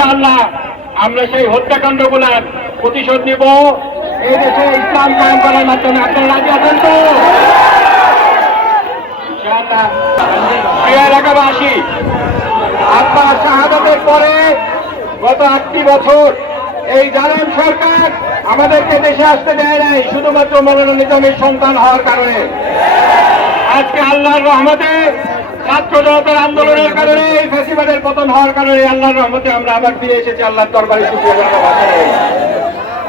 ইনশাআল্লাহ আমরা সেই হত্যাকাণ্ডগুলার প্রতিশোধ নিব এই দেশে ইসলাম কায়েম করার মাধ্যমে। আপনারা রাজি আছেন তো? ইনশাআল্লাহ। প্রিয় এলাকাবাসী, আপনার শাহাদাতের পরে গত 8টি বছর এই জালেম সরকার আমাদেরকে দেশে আসতে দেয় নাই শুধুমাত্র মৌলানা নিজামীর সন্তান হওয়ার কারণে। আজকে আল্লাহর রহমতে ছাত্র জনতার আন্দোলনের কারণে এই ফ্যাসিবাদের পতন হওয়ার কারণে আল্লাহর রহমতে আমরা আবার ফিরে এসেছি আল্লাহর দরবারে শুকরিয়া জানানোর ভাষায়।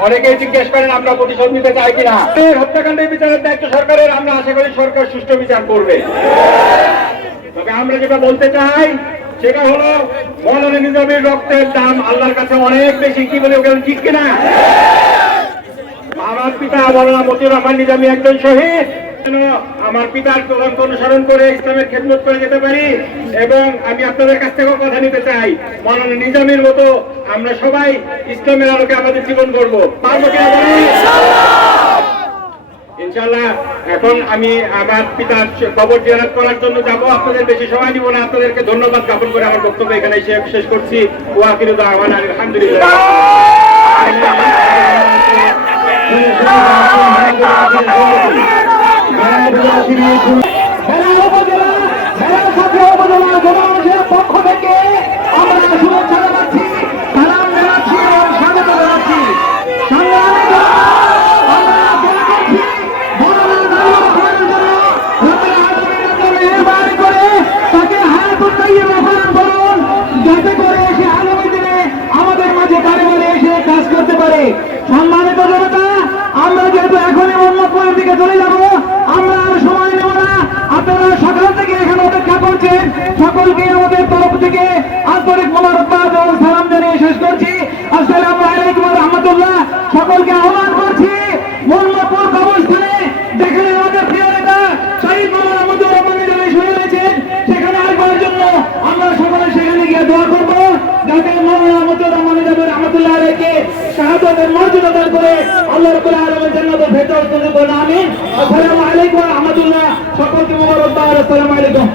অনেকেই জিজ্ঞেস করেন আমরা প্রতিশোধ নিতে চাই কিনা। হত্যাকাণ্ডের বিচারের দায়িত্ব সরকারের, আমরা আশা করি সরকার সুষ্ঠু বিচার করবে। তবে আমরা যেটা বলতে চাই সেটা হলো মৌলানা নিজামীর রক্তের দাম আল্লাহর কাছে অনেক বেশি। কি বলে ওখানে ঠিক কিনা? আমার পিতা মৌলানা মতিউর রহমান নিজামী একজন শহীদ, আমার পিতার প্রধান অনুসরণ করে ইসলামের খেদমত করে যেতে পারি। এবং আমি আপনাদের কাছ থেকেও কথা নিতে চাই, মৌলানা নিজামীর মতো আমরা সবাই ইসলামের আলোকে আমাদের জীবন গড়ব। পারবো কিনা বলি? ইনশাআল্লাহ। এখন আমি আমার পিতার কবর জিয়ারত করার জন্য যাব। আপনাদের বেশি সময় নিব না, আপনাদেরকে ধন্যবাদ জ্ঞাপন করে আমার বক্তব্য এখানে শেষ করছি। ওয়া আখিরু দাওয়ানা আলহামদুলিল্লাহ। পক্ষ থেকে আমরা শুভেচ্ছা জানাচ্ছি, সালাম জানাচ্ছি এবং স্বাগত জানাচ্ছি। তাকে হায়াতুত তাইয়্যিবা প্রদান করুন, যাতে করে সে আগামী দিনে আমাদের মাঝে কারিগরে এসে কাজ করতে পারে। সম্মানিত জনতা, আমরা যেহেতু এখনই মোহাম্মদপুরের দিকে চলে যাব, আমরা আর সময় নেব না। আপনারা সকাল থেকে এখানে অপেক্ষা করছেন, সকলকে আমাদের তরফ থেকে আন্তরিক মোবারকবাদ এবং সালাম জানিয়ে শেষ করছি। আসসালামু আলাইকুম ওয়া রাহমাতুল্লাহ। সকলকে আহ্বান করছি মোহাম্মদপুর কবরস্থানে, যেখানে আমাদের প্রিয় নেতা শহীদ মৌলানা মতিউর রহমান নিজামী শুয়ে রয়েছেন, সেখানে আসবার জন্য আমরা সকলে সেখানে গিয়ে দোয়া করব, যাতে মৌলানা মতিউর রহমান নিজামী রাহমাতুল্লাহ আলাইহিকে শাহাদাতের মর্যাদা দান করে আল্লাহ রাব্বুল আলামিন জান্নাতুল ফেরদাউস নসিব করুন। আমিন। আসসালামু আলাইকুম ওয়া রাহমাতুল্লাহ। সকলকে মোবারকবাদ। আসসালামু আলাইকুম।